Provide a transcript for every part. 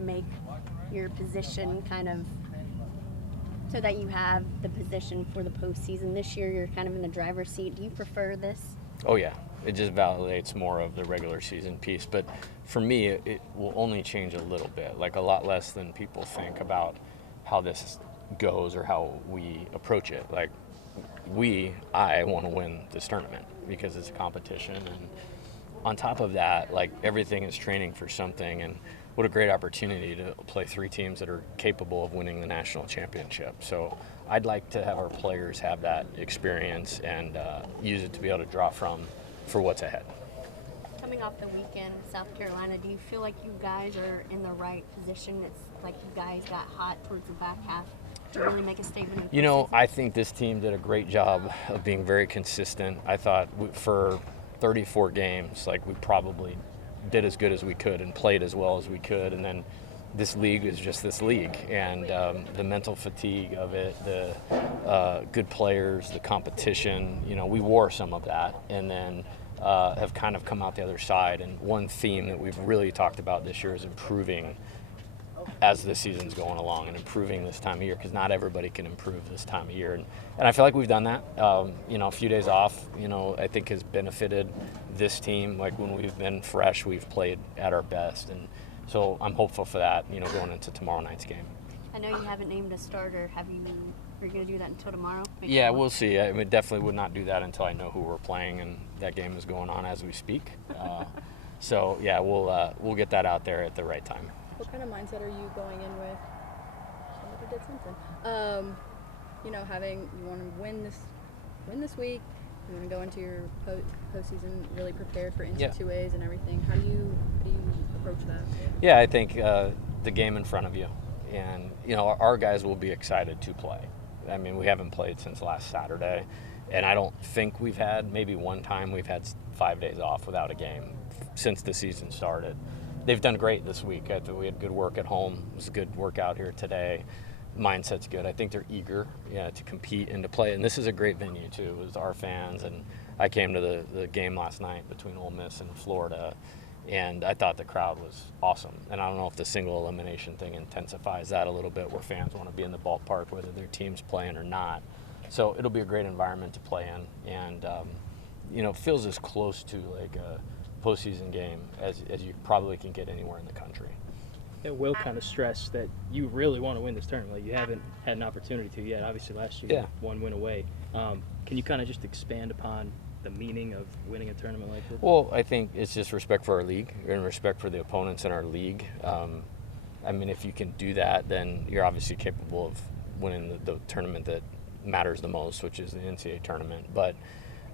to make your position kind of so that you have the position for the postseason. This year, you're kind of in the driver's seat. Do you prefer this? Oh, yeah. It just validates more of the regular season piece. But for me, it will only change a little bit, like a lot less than people think about how this goes or how we approach it. Like, I want to win this tournament because it's a competition. And on top of that, like, everything is training for something. And what a great opportunity to play 3 teams that are capable of winning the national championship. So I'd like to have our players have that experience and use it to be able to draw from for what's ahead. Coming off the weekend in South Carolina, do you feel like you guys are in the right position? It's like you guys got hot towards the back half to really make a statement. You know, I think this team did a great job of being very consistent. I thought for 34 games, like, we probably did as good as we could and played as well as we could. And then this league is just this league. And the mental fatigue of it, the good players, the competition, you know, we wore some of that and then have kind of come out the other side. And one theme that we've really talked about this year is improving as the season's going along and improving this time of year, because not everybody can improve this time of year. And I feel like we've done that. You know, a few days off, you know, I think has benefited this team. Like, when we've been fresh, we've played at our best. And so I'm hopeful for that, you know, going into tomorrow night's game. I know you haven't named a starter. Are you going to do that until tomorrow? Yeah, we'll see. I definitely would not do that until I know who we're playing, and that game is going on as we speak. So, yeah, we'll get that out there at the right time. What kind of mindset are you going in with? Somebody did something. You know, you want to win this week. You want to go into your postseason really prepared for NC2As and everything. How do you approach that? Yeah, I think the game in front of you, and you know, our guys will be excited to play. I mean, we haven't played since last Saturday, and I don't think we've had, maybe one time we've had 5 days off without a game since the season started. They've done great this week. I think we had good work at home. It was a good workout here today. Mindset's good. I think they're eager to compete and to play. And this is a great venue, too. It was our fans. And I came to the game last night between Ole Miss and Florida, and I thought the crowd was awesome. And I don't know if the single elimination thing intensifies that a little bit, where fans want to be in the ballpark whether their team's playing or not. So it'll be a great environment to play in. And, you know, feels as close to like a postseason game as you probably can get anywhere in the country. It will kind of stress that you really want to win this tournament. Like, you haven't had an opportunity to yet. Obviously, last year, one win away. Can you kind of just expand upon the meaning of winning a tournament like this? Well, I think it's just respect for our league and respect for the opponents in our league. I mean, if you can do that, then you're obviously capable of winning the tournament that matters the most, which is the NCAA tournament. But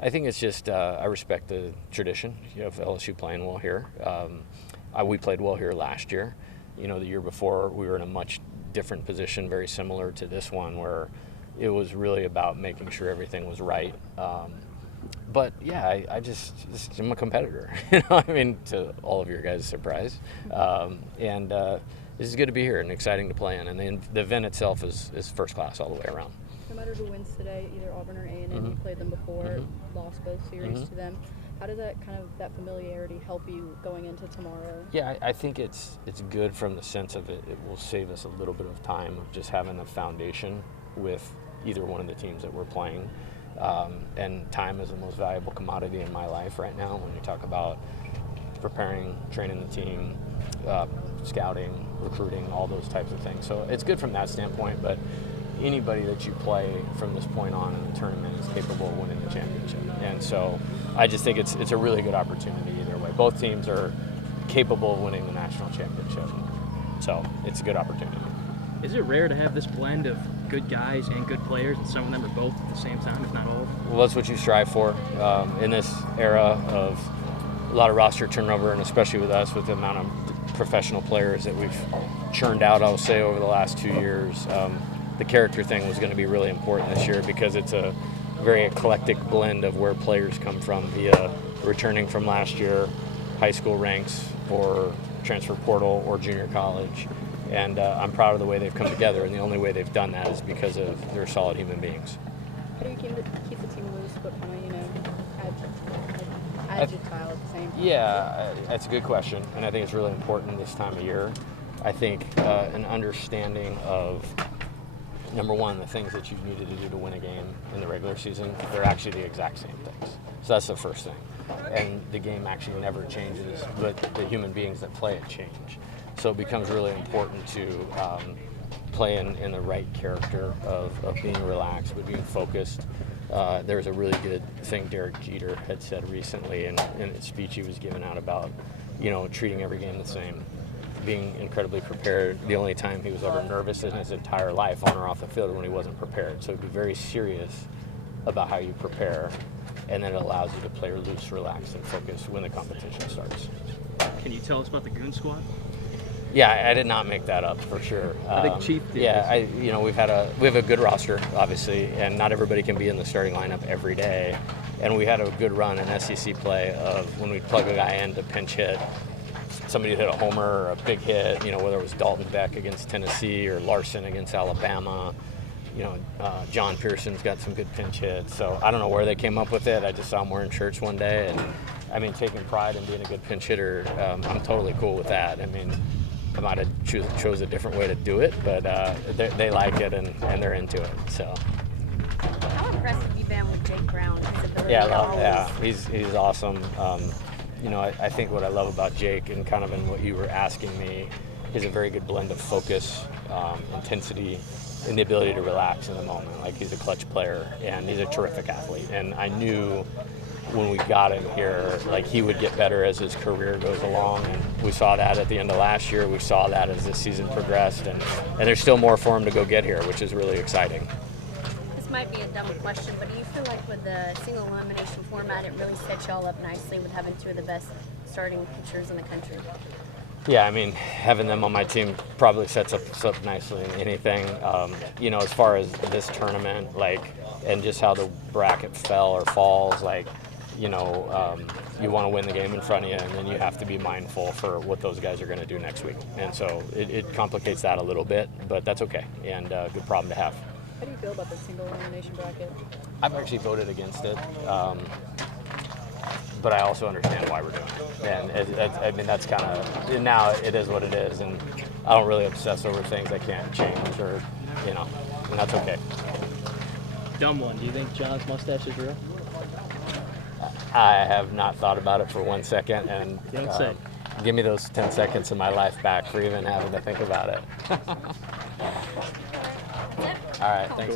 I think it's just I respect the tradition. You have LSU playing well here. We played well here last year. You know, the year before we were in a much different position, very similar to this one, where it was really about making sure everything was right. But yeah, I'm a competitor. You know, I mean, to all of your guys' surprise. And this is good to be here and exciting to play in. And the event itself is first class all the way around. No matter who wins today, either Auburn or A&M, you played them before, lost both series to them. How does that familiarity help you going into tomorrow? Yeah, I think it's good from the sense of it will save us a little bit of time of just having the foundation with either one of the teams that we're playing. And time is the most valuable commodity in my life right now when you talk about preparing, training the team, scouting, recruiting, all those types of things. So it's good from that standpoint, but anybody that you play from this point on in the tournament is capable of winning the championship. And so I just think it's a really good opportunity either way. Both teams are capable of winning the national championship. So it's a good opportunity. Is it rare to have this blend of good guys and good players, and some of them are both at the same time, if not all? Well, that's what you strive for in this era of a lot of roster turnover, and especially with us, with the amount of professional players that we've churned out, I would say, over the last 2 years. The character thing was going to be really important this year because it's a very eclectic blend of where players come from via returning from last year, high school ranks, or transfer portal, or junior college. And I'm proud of the way they've come together, and the only way they've done that is because of they're solid human beings. How do you keep the team loose, but kind of, agile at the same time? Yeah, that's a good question, and I think it's really important this time of year. I think an understanding of, number one, the things that you needed to do to win a game in the regular season, they're actually the exact same things. So that's the first thing. And the game actually never changes, but the human beings that play it change. So it becomes really important to play in the right character of being relaxed, but being focused. There's a really good thing Derek Jeter had said recently in a speech he was giving out about, treating every game the same, being incredibly prepared. The only time he was ever nervous in his entire life, on or off the field, when he wasn't prepared. So be very serious about how you prepare, and then it allows you to play loose, relaxed, and focused when the competition starts. Can you tell us about the Goon Squad? Yeah, I did not make that up for sure. I think Chief did. Yeah, we have a good roster, obviously, and not everybody can be in the starting lineup every day. And we had a good run in SEC play of when we plug a guy in to pinch hit, somebody hit a homer or a big hit, whether it was Dalton Beck against Tennessee or Larson against Alabama. John Pearson's got some good pinch hits. So I don't know where they came up with it. I just saw him wearing shirts one day, and taking pride in being a good pinch hitter, I'm totally cool with that. I might have chose a different way to do it, but they like it and they're into it. So. How impressed have you been with Jake Brown? His ability He's awesome. I think what I love about Jake, and kind of in what you were asking me, is a very good blend of focus, intensity, and the ability to relax in the moment. Like, he's a clutch player, and he's a terrific athlete. And I knew when we got him here, like, he would get better as his career goes along, and we saw that at the end of last year. We saw that as the season progressed, and there's still more for him to go get here, which is really exciting. This might be a dumb question, but do you feel like with the single elimination format, it really sets y'all up nicely with having two of the best starting pitchers in the country? Yeah, having them on my team probably sets us up nicely in anything. As far as this tournament, and just how the bracket fell or falls, you want to win the game in front of you, and then you have to be mindful for what those guys are going to do next week. And so it complicates that a little bit, but that's okay, and a good problem to have. How do you feel about the single elimination bracket? I've actually voted against it, but I also understand why we're doing it. And that's kind of, now it is what it is, and I don't really obsess over things I can't change, or, and that's okay. Dumb one. Do you think John's mustache is real? I have not thought about it for 1 second, and Don't say. Give me those 10 seconds of my life back for even having to think about it. That's it. All right, thanks.